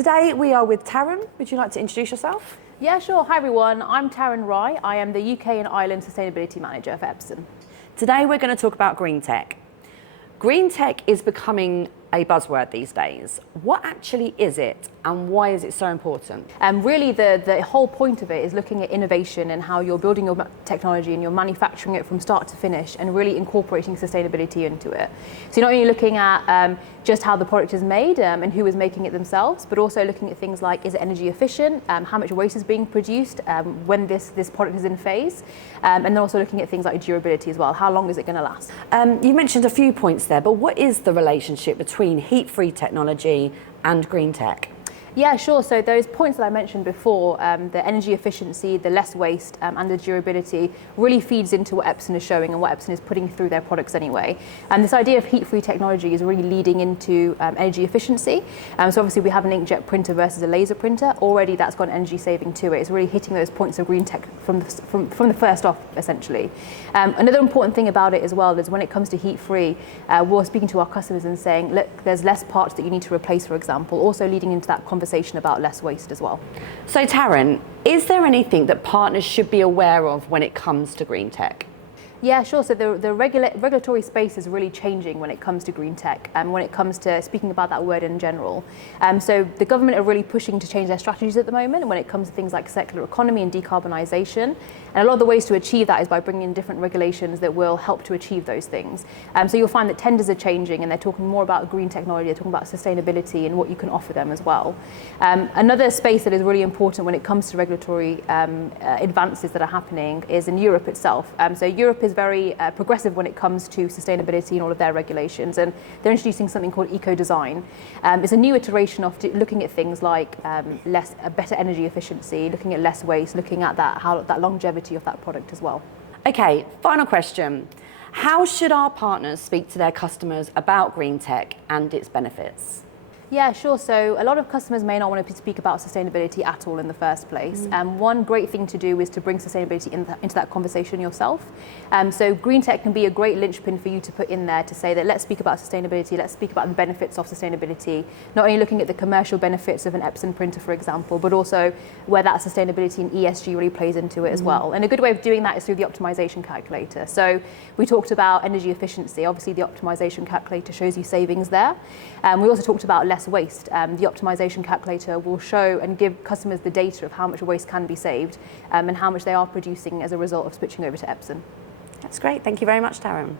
Today we are with Taran. Would you like to introduce yourself? Yeah, sure. Hi everyone, I'm Taran Rai. I am the UK and Ireland Sustainability Manager for Epson. Today we're going to talk about green tech. Green tech is becoming a buzzword these days. What actually is it and why is it so important? Really the whole point of it is looking at innovation and how you're building your technology and you're manufacturing it from start to finish and really incorporating sustainability into it. So you're not only looking at just how the product is made and who is making it themselves, but also looking at things like, is it energy efficient, how much waste is being produced when this product is in phase, and then also looking at things like durability as well. How long is it going to last? You mentioned a few points there, but what is the relationship between heat-free technology and green tech? Yeah, sure. So those points that I mentioned before, the energy efficiency, the less waste, and the durability really feeds into what Epson is showing and what Epson is putting through their products anyway. And this idea of heat-free technology is really leading into energy efficiency. So obviously we have an inkjet printer versus a laser printer. Already that's got energy saving to it. It's really hitting those points of green tech from the first off, essentially. Another important thing about it as well is when it comes to heat-free, we're speaking to our customers and saying, look, there's less parts that you need to replace, for example, also leading into that conversation about less waste as well. So Taran, is there anything that partners should be aware of when it comes to green tech? Yeah, sure. So the regulatory space is really changing when it comes to green tech and when it comes to speaking about that word in general. So the government are really pushing to change their strategies at the moment when it comes to things like circular economy and decarbonisation. And a lot of the ways to achieve that is by bringing in different regulations that will help to achieve those things. So you'll find that tenders are changing and they're talking more about green technology, they're talking about sustainability and what you can offer them as well. Another space that is really important when it comes to regulatory advances that are happening is in Europe itself. So Europe is very progressive when it comes to sustainability and all of their regulations, and they're introducing something called eco-design. It's a new iteration of looking at things like better energy efficiency, looking at less waste, looking at that longevity of that product as well. Okay, final question. How should our partners speak to their customers about green tech and its benefits? Yeah, sure. So a lot of customers may not want to speak about sustainability at all in the first place. One great thing to do is to bring sustainability into that conversation yourself. So green tech can be a great linchpin for you to put in there to say that let's speak about sustainability, let's speak about the benefits of sustainability, not only looking at the commercial benefits of an Epson printer, for example, but also where that sustainability and ESG really plays into it as well. And a good way of doing that is through the optimization calculator. So we talked about energy efficiency. Obviously, the optimization calculator shows you savings there. We also talked about less waste. The optimization calculator will show and give customers the data of how much waste can be saved and how much they are producing as a result of switching over to Epson. That's great. Thank you very much, Taran.